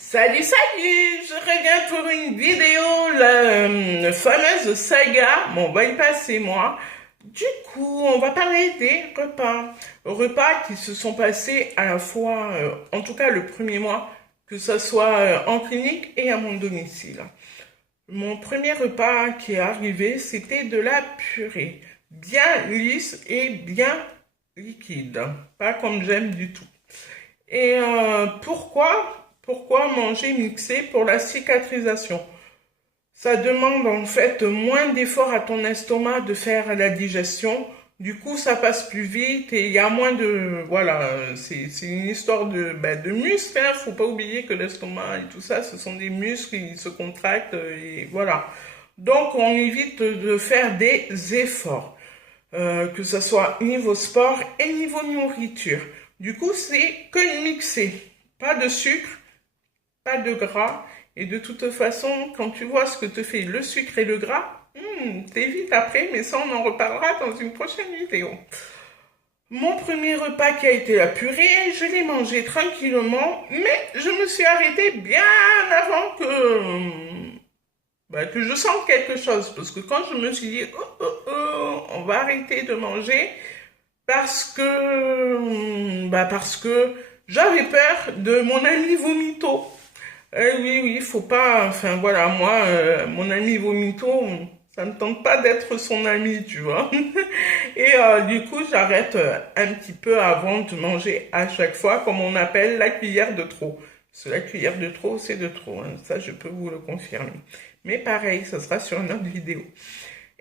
Salut, salut! Je reviens pour une vidéo, la fameuse saga, mon bypass et moi. Du coup, on va parler des repas. Repas qui se sont passés à la fois, en tout cas le premier mois, que ce soit en clinique et à mon domicile. Mon premier repas qui est arrivé, c'était de la purée. Bien lisse et bien liquide. Pas comme j'aime du tout. Et pourquoi manger mixé pour la cicatrisation? Ça demande en fait moins d'efforts à ton estomac de faire la digestion. Du coup, ça passe plus vite et il y a moins de... Voilà, c'est une histoire de muscles. Hein. Faut pas oublier que l'estomac et tout ça, ce sont des muscles, ils se contractent et voilà. Donc, on évite de faire des efforts, que ce soit niveau sport et niveau nourriture. Du coup, c'est que mixé. Pas de sucre, pas de gras. Et de toute façon, quand tu vois ce que te fait le sucre et le gras, t'évites après, mais ça, on en reparlera dans une prochaine vidéo. Mon premier repas qui a été la purée, je l'ai mangé tranquillement, mais je me suis arrêtée bien avant que je sente quelque chose. Parce que quand je me suis dit, on va arrêter de manger, parce que j'avais peur de mon ami Vomito. Oui, oui, faut pas. Enfin voilà, moi, mon ami Vomito, ça ne tente pas d'être son ami, tu vois. Et du coup, j'arrête un petit peu avant de manger à chaque fois, comme on appelle la cuillère de trop. Parce que la cuillère de trop, c'est de trop. Hein. Ça, je peux vous le confirmer. Mais pareil, ça sera sur une autre vidéo.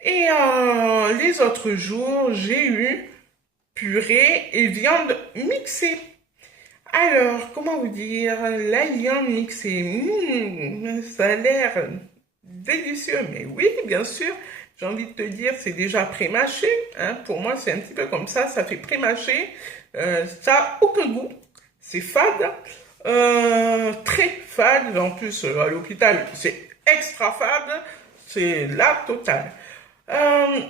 Et les autres jours, j'ai eu purée et viande mixée. Alors, comment vous dire, la viande mixée, ça a l'air délicieux, mais oui, bien sûr, j'ai envie de te dire, c'est déjà pré-mâché, hein. Pour moi, c'est un petit peu comme ça fait pré-mâché, ça n'a aucun goût, c'est fade, très fade, en plus, à l'hôpital, c'est extra fade, c'est la totale. Euh,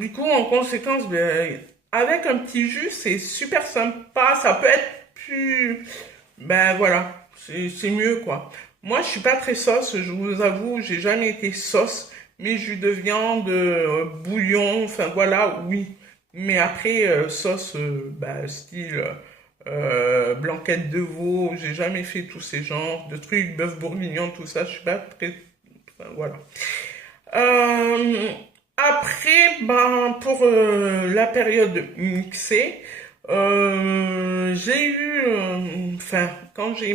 du coup, en conséquence, avec un petit jus, c'est super sympa. Ça peut être plus... Ben voilà, c'est mieux quoi. Moi, je suis pas très sauce, je vous avoue, j'ai jamais été sauce. Mes jus de viande, bouillon, enfin voilà, oui. Mais après, sauce, style blanquette de veau, j'ai jamais fait tous ces genres de trucs, bœuf bourguignon, tout ça, je suis pas très... Enfin, voilà. Euh, Après, pour la période mixée, j'ai eu, quand j'ai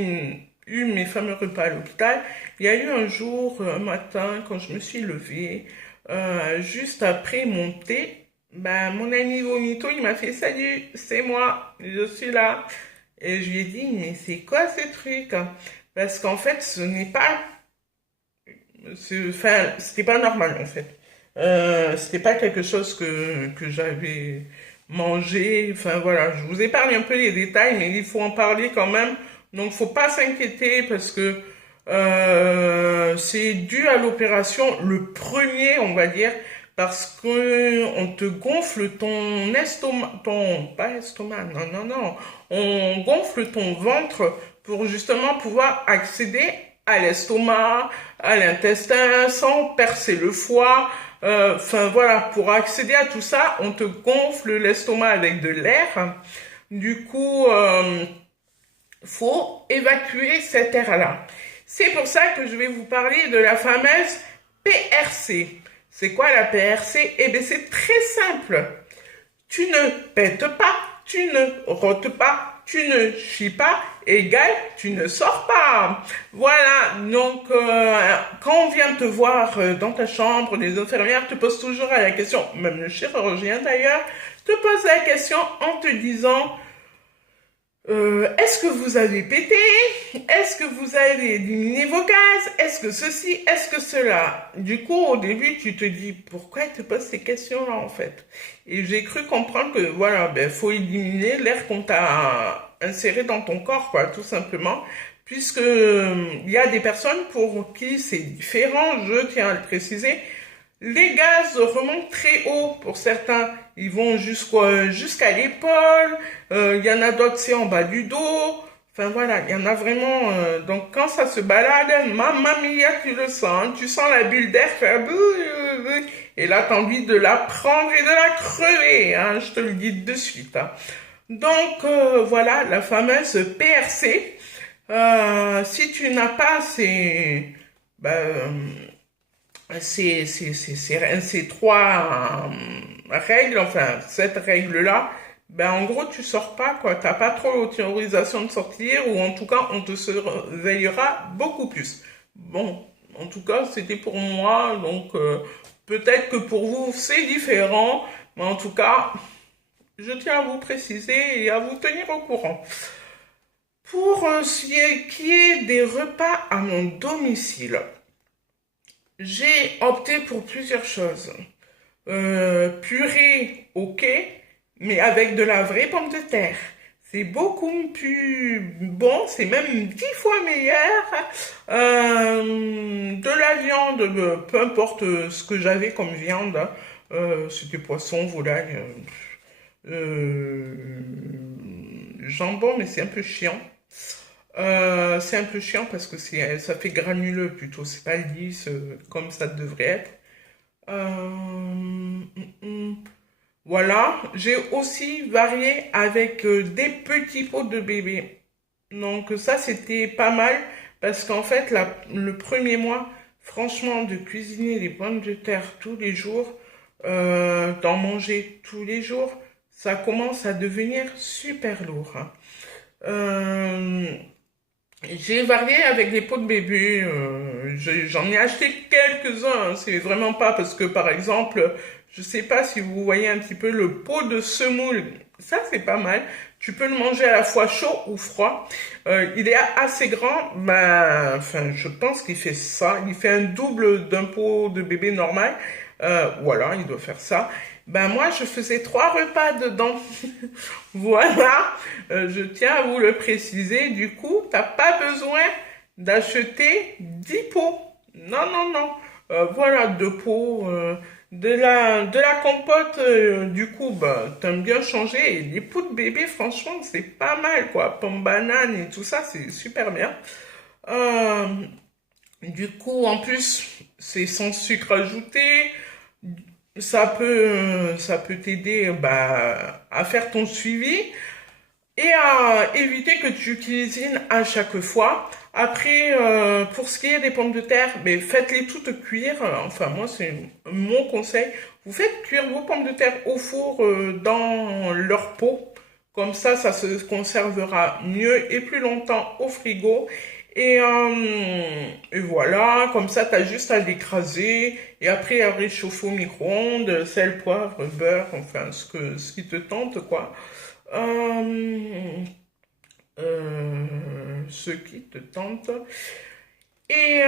eu mes fameux repas à l'hôpital, il y a eu un jour, un matin, quand je me suis levée, juste après mon thé, mon ami Vomito, il m'a fait «Salut, c'est moi, je suis là». Et je lui ai dit «Mais c'est quoi ce truc?» Parce qu'en fait, ce n'est pas c'était pas normal en fait. C'était pas quelque chose que j'avais mangé. Enfin voilà, je vous épargne un peu les détails, mais il faut en parler quand même. Donc faut pas s'inquiéter parce que c'est dû à l'opération, le premier, on va dire, parce que on te gonfle ton estomac, pas estomac, non, non, non, on gonfle ton ventre pour justement pouvoir accéder à l'estomac, à l'intestin, sans percer le foie. Enfin voilà, pour accéder à tout ça, on te gonfle l'estomac avec de l'air. Du coup, faut évacuer cet air-là. C'est pour ça que je vais vous parler de la fameuse PRC. C'est quoi la PRC? Eh bien, c'est très simple. Tu ne pètes pas, tu ne rotes pas, tu ne chies pas, égal, tu ne sors pas. Voilà, donc quand on vient te voir dans ta chambre, les infirmières te posent toujours la question, même le chirurgien d'ailleurs, te pose la question en te disant est-ce que vous avez pété? Est-ce que vous avez éliminé vos gaz? Est-ce que ceci? Est-ce que cela? Du coup, au début, tu te dis, pourquoi elle te pose ces questions-là, en fait? Et j'ai cru comprendre que, voilà, faut éliminer l'air qu'on t'a inséré dans ton corps, quoi, tout simplement. Puisque, il y a des personnes pour qui c'est différent, je tiens à le préciser. Les gaz remontent très haut pour certains. Ils vont jusqu'à l'épaule. Il y en a d'autres, c'est en bas du dos. Enfin voilà, il y en a vraiment. Donc quand ça se balade, mamma mia, tu le sens. Hein. Tu sens la bulle d'air faire bouh, bouh, et là, t'as envie de la prendre et de la crever. Hein, je te le dis de suite. Hein. Donc voilà, la fameuse PRC. Si tu n'as pas ces trois règles, enfin cette règle-là, ben en gros tu sors pas quoi, t'as pas trop l'autorisation de sortir ou en tout cas on te surveillera beaucoup plus. Bon, en tout cas c'était pour moi, donc peut-être que pour vous c'est différent, mais en tout cas je tiens à vous préciser et à vous tenir au courant. Pour ce qui est des repas à mon domicile, j'ai opté pour plusieurs choses. Purée, ok, mais avec de la vraie pomme de terre. C'est beaucoup plus bon, c'est même 10 fois meilleur. De la viande, peu importe ce que j'avais comme viande, hein. C'était poisson, volaille, jambon, mais c'est un peu chiant. C'est un peu chiant parce que ça fait granuleux plutôt, c'est pas lisse comme ça devrait être. Voilà, j'ai aussi varié avec des petits pots de bébé. Donc ça, c'était pas mal parce qu'en fait, le premier mois, franchement, de cuisiner des pommes de terre tous les jours, d'en manger tous les jours, ça commence à devenir super lourd. Hein. Euh, j'ai varié avec des pots de bébé. J'en ai acheté quelques-uns. Hein. C'est vraiment pas parce que, par exemple, je sais pas si vous voyez un petit peu le pot de semoule. Ça, c'est pas mal. Tu peux le manger à la fois chaud ou froid. Il est assez grand. Ben, enfin, je pense qu'il fait ça. Il fait un double d'un pot de bébé normal. Voilà, il doit faire ça. Ben moi, je faisais 3 repas dedans. Voilà, je tiens à vous le préciser. Du coup, t'as pas besoin d'acheter 10 pots. Non, non, non. Voilà, 2 pots. De la compote, du coup, bah, t'aimes bien changer. Et les pots de bébé, franchement, c'est pas mal, quoi. Pomme banane et tout ça, c'est super bien. Euh, du coup, en plus, c'est sans sucre ajouté. Ça peut t'aider bah, à faire ton suivi et à éviter que tu cuisines à chaque fois. Après, pour ce qui est des pommes de terre, ben, faites-les toutes cuire. Enfin, moi, c'est mon conseil. Vous faites cuire vos pommes de terre au four dans leur peau. Comme ça se conservera mieux et plus longtemps au frigo. Et voilà, comme ça, tu as juste à l'écraser et après à réchauffer au micro-ondes, sel, poivre, beurre, enfin, ce qui te tente, quoi. Euh, ce qui te tente. Et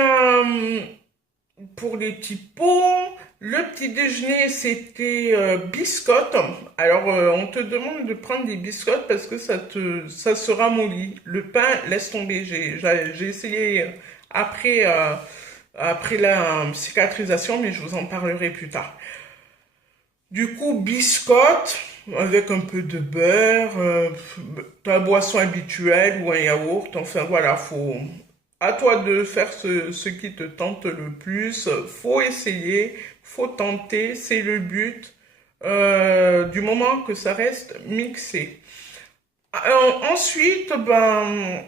pour les petits pots, le petit déjeuner, c'était biscottes. Alors, on te demande de prendre des biscottes parce que ça se ramollit. Le pain, laisse tomber. J'ai essayé après, après la cicatrisation, mais je vous en parlerai plus tard. Du coup, biscottes avec un peu de beurre, ta boisson habituelle ou un yaourt. Enfin voilà, à toi de faire ce qui te tente le plus. Faut essayer, faut tenter, c'est le but. Du moment que ça reste mixé. Ensuite, ben,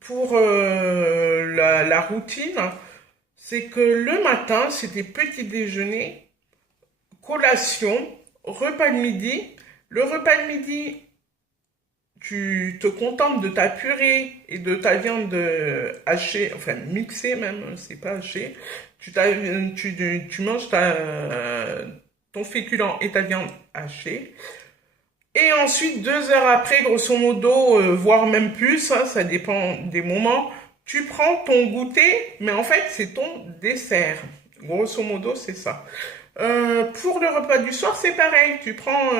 pour la routine, c'est que le matin, c'était petit déjeuner collation, repas de midi. Le repas de midi, tu te contentes de ta purée et de ta viande hachée, enfin mixée même, hein, c'est pas haché. Tu manges ton féculent et ta viande hachée. Et ensuite, 2 heures après, grosso modo, voire même plus, hein, ça dépend des moments, tu prends ton goûter, mais en fait, c'est ton dessert. Grosso modo, c'est ça. Pour le repas du soir, c'est pareil. Tu prends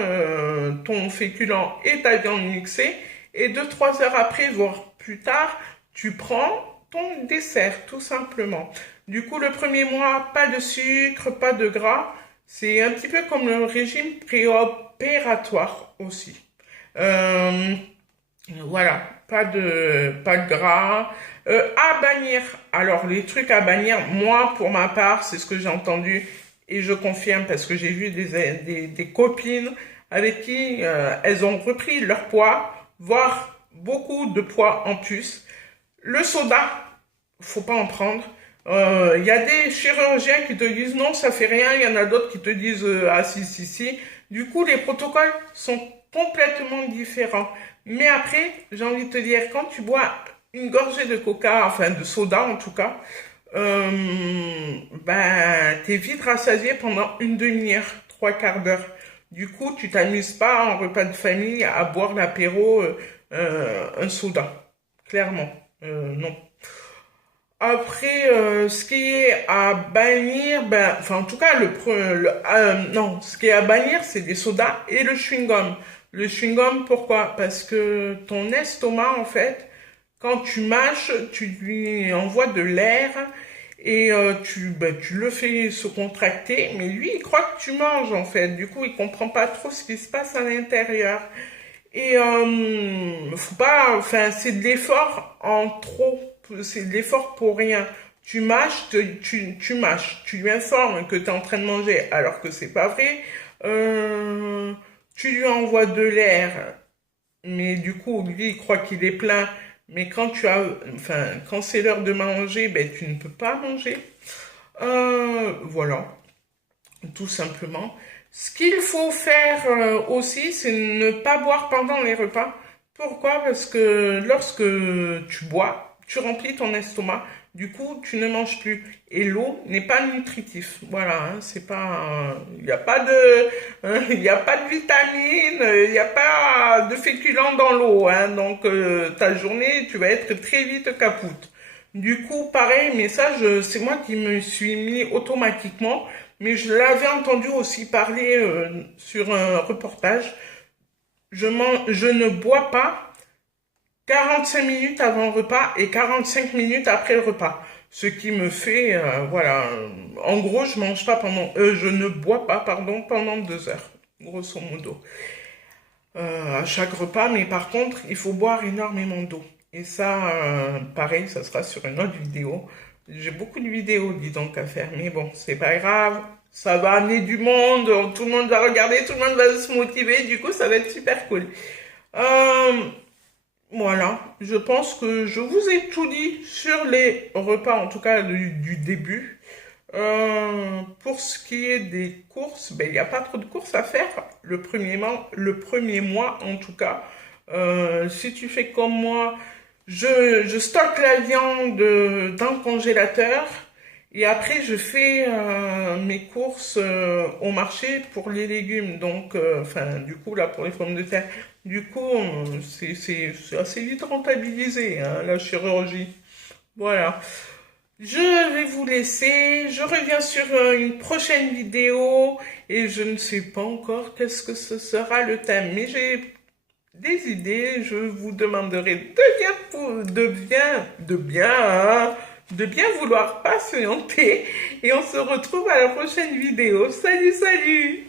ton féculent et ta viande mixée, et 2-3 heures après, voire plus tard, tu prends ton dessert, tout simplement. Du coup, le premier mois, pas de sucre, pas de gras. C'est un petit peu comme le régime préopératoire aussi. Euh, voilà. pas de gras. À bannir. Alors, les trucs à bannir, moi, pour ma part, c'est ce que j'ai entendu et je confirme parce que j'ai vu des copines avec qui elles ont repris leur poids, voire beaucoup de poids en plus. Le soda, faut pas en prendre. Il y a des chirurgiens qui te disent non, ça fait rien. Il y en a d'autres qui te disent ah si, si, si. Du coup, les protocoles sont complètement différents. Mais après, j'ai envie de te dire, quand tu bois une gorgée de coca, enfin de soda en tout cas, ben, t'es vite rassasié pendant une demi-heure, trois quarts d'heure. Du coup, tu t'amuses pas en repas de famille à boire l'apéro, un soda. Clairement, non. Après, ce qui est à bannir, ben, enfin en tout cas, non, ce qui est à bannir, c'est des sodas et le chewing-gum. Le chewing-gum, pourquoi? Parce que ton estomac, en fait, quand tu mâches, tu lui envoies de l'air et tu le fais se contracter, mais lui, il croit que tu manges, en fait. Du coup, il comprend pas trop ce qui se passe à l'intérieur. Et faut pas, enfin, c'est de l'effort en trop, c'est de l'effort pour rien. Tu mâches, tu mâches, tu lui informes que tu es en train de manger alors que c'est pas vrai. Euh, Tu lui envoies de l'air, mais du coup, lui, il croit qu'il est plein. Mais enfin, quand c'est l'heure de manger, ben, tu ne peux pas manger. Voilà, tout simplement. Ce qu'il faut faire aussi, c'est ne pas boire pendant les repas. Pourquoi? Parce que lorsque tu bois, tu remplis ton estomac. Du coup, tu ne manges plus. Et l'eau n'est pas nutritif. Voilà, hein, c'est pas, il n'y a pas de, il n'y a pas de vitamines, il n'y a pas de féculents dans l'eau. Hein, donc, ta journée, tu vas être très vite capoute. Du coup, pareil, mais ça, c'est moi qui me suis mis automatiquement. Mais je l'avais entendu aussi parler sur un reportage. Je ne bois pas 45 minutes avant le repas et 45 minutes après le repas. Ce qui me fait, voilà, en gros, je ne bois pas, pardon, pendant 2 heures, grosso modo, à chaque repas. Mais par contre, il faut boire énormément d'eau. Et ça, pareil, ça sera sur une autre vidéo. J'ai beaucoup de vidéos, dis donc, à faire. Mais bon, c'est pas grave. Ça va amener du monde. Tout le monde va regarder, tout le monde va se motiver. Du coup, ça va être super cool. Euh, voilà. Je pense que je vous ai tout dit sur les repas, en tout cas du début. Pour ce qui est des courses, ben, il n'y a pas trop de courses à faire le premier mois en tout cas. Si tu fais comme moi, je stocke la viande dans le congélateur et après je fais mes courses au marché pour les légumes. Donc, enfin, du coup, là, pour les pommes de terre, du coup, c'est assez vite rentabilisé, hein, la chirurgie. Voilà. Je vais vous laisser. Je reviens sur une prochaine vidéo et je ne sais pas encore qu'est-ce que ce sera le thème, mais j'ai des idées. Je vous demanderai de bien vouloir patienter et on se retrouve à la prochaine vidéo. Salut, salut!